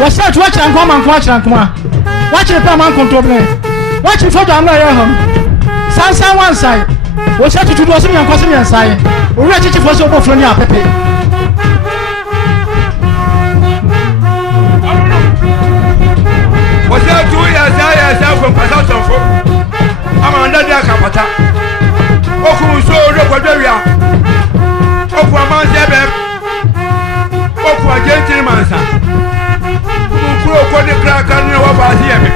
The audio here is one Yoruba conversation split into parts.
What's that? Watch and come and watch and come on. Watch the man control. Watch the photo. I'm not here. Sansa one side. What's that? To do something and cause me a sign. We're ready for so much from your Pepe. What's that? 2 years I from Pastor. I'm under the Capata. Oku so Rokodoria. Oku Amanzebe. Oku Gentleman. Oku Kodi Crack and no over here.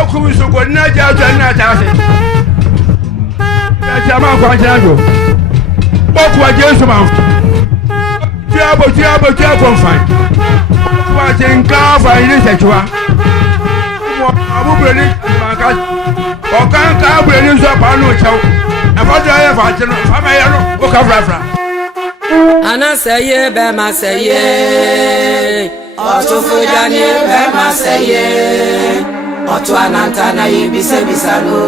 Oku so good Naja and Natasi. That's a man for Jago. Oku Gentleman. Tiabo fine. What in car for Inisha? Abu Brady, or can't have Brady up on no chow. And what I have at Family book of Rafra. And I say, yeah, Bama say, yeah. Also, Fujani, Bama say, yeah. Or to Anantana, you be Sebisano.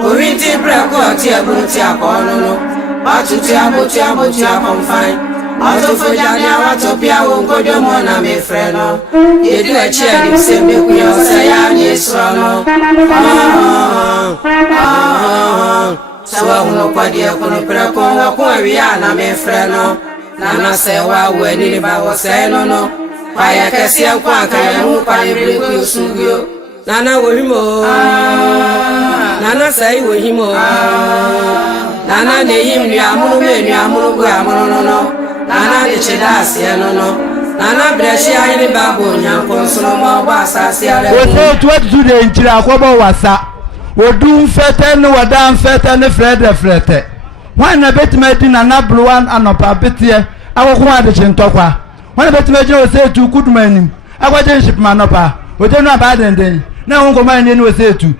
Urinti Braco, Tia Brutia, Pono, but to Tia confine. Also for Jania, what up here won't go to Mona, my friend. You do a chair, you say, me, you say, I'm yes, so I won't put the Apono, Aquariana, my friend. Nana say, well, when it was saying, no. Why I can see a quack, I won't buy a break you soon. Nana will him, Nana say, will him, Nana name, Yamu, no. Nana de Chedasi, no. Nana Brescia in the Babonia, Consumo, Bassasia. What do they in Chiracobo was that? We're doing feten, we're down feten, the Fred. When I bet Medin and Nabluan and a Papitia, I was one of the Chintokwa. When I bet Medin was said to good men, I was a shipman up. We don't know about them. Now, Uncle Manian was said to,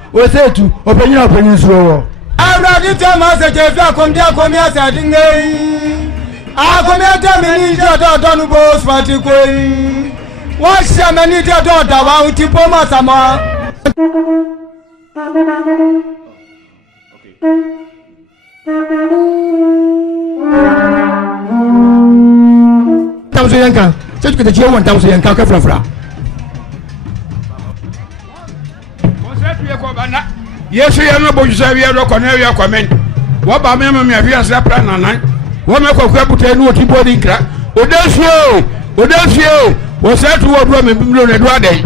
open your peninsula. I'm not the time I said, if I come down, come here, I didn't. I come here to me, don't boast what you going. What's your many daughter about to Poma Sama? Thousand, just get the Joe 1,000 Kaka. Yes, we are not going to say we are not going to comment. What about me? We are separate and what make a couple of what you body crack? Odessio was that to what woman blown at one day.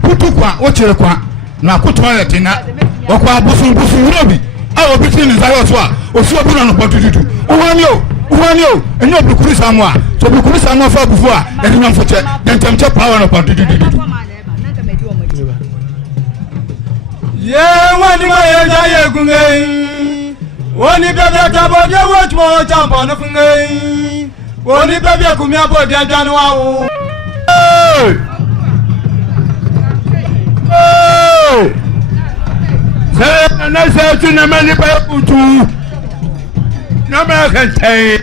Putukwa, what you're qua, Nakutoiletina, or Busu Robi. Our between is I or so put on a potato. Uwanyo, and no Bukurisama, so Bukurisama for before, and non for then tempter power upon the yeah, one One if you watch more jump on the finger. One if you come here for the January. And I said to the many people too. No man can say,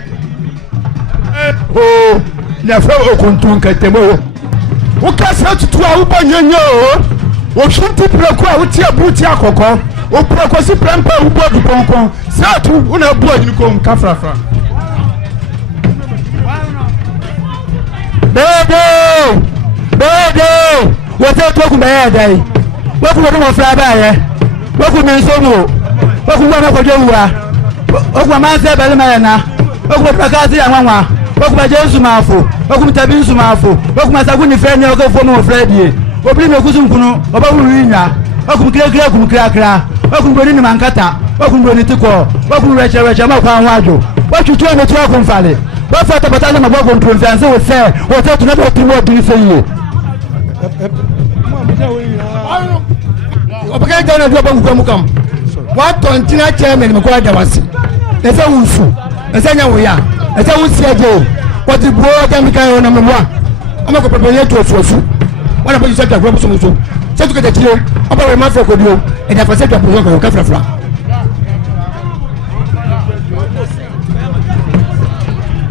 oh, never open to Catemo. Who can say to our open o shunti preko a wuti abuti akoko o preko si prempa ubo du konkon satu una buo ni ko kafrafra Bebe wote to ku be dai wo ku mo fra ba ye wo ku mi so mo wo ku wa na ko jowura wo ku ma se bele ma na wo ku praka si anwanwa wo ku ba Jesu mafo wo ku tabi nsu mafo wo ku ma sagu ni fre ni o ko fo mo fre die Obi me kusun kuno oba wuru nya okum kira okum boni ni mankata okum boni tiko okum reche ma kwa anwajo watutu me tu okum fale wa fata batana ma bogo ntro nfanse wo se wo te tu na be tu mo bi se yi obaka ga na do bangu mu kam wa tontina chairman me kwa da wasi ese wusu ese nya wo ya ese wusi aje wo ti bo ga mi kan na me mo ama ko prepare to osu What about you said that Robinson was so? Say to get the deal, about a month for you, and I said to put on Cafra.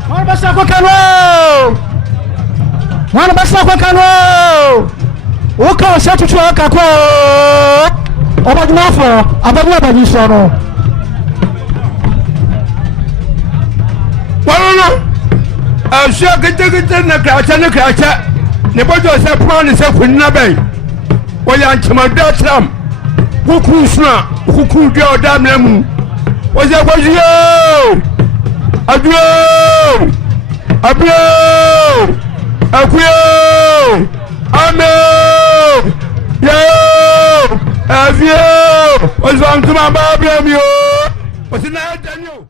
One of us Who can set to Kakao? About Nafo, about what you saw. Asua gete na kracha ne bojo se pon ne se kunna bai wo ya nchemada tram kuku suna kuku de odam na mu wo se kwajiyo abio akuyo ame yo avio wo zo ntuma ba abio mi o wo si na danyo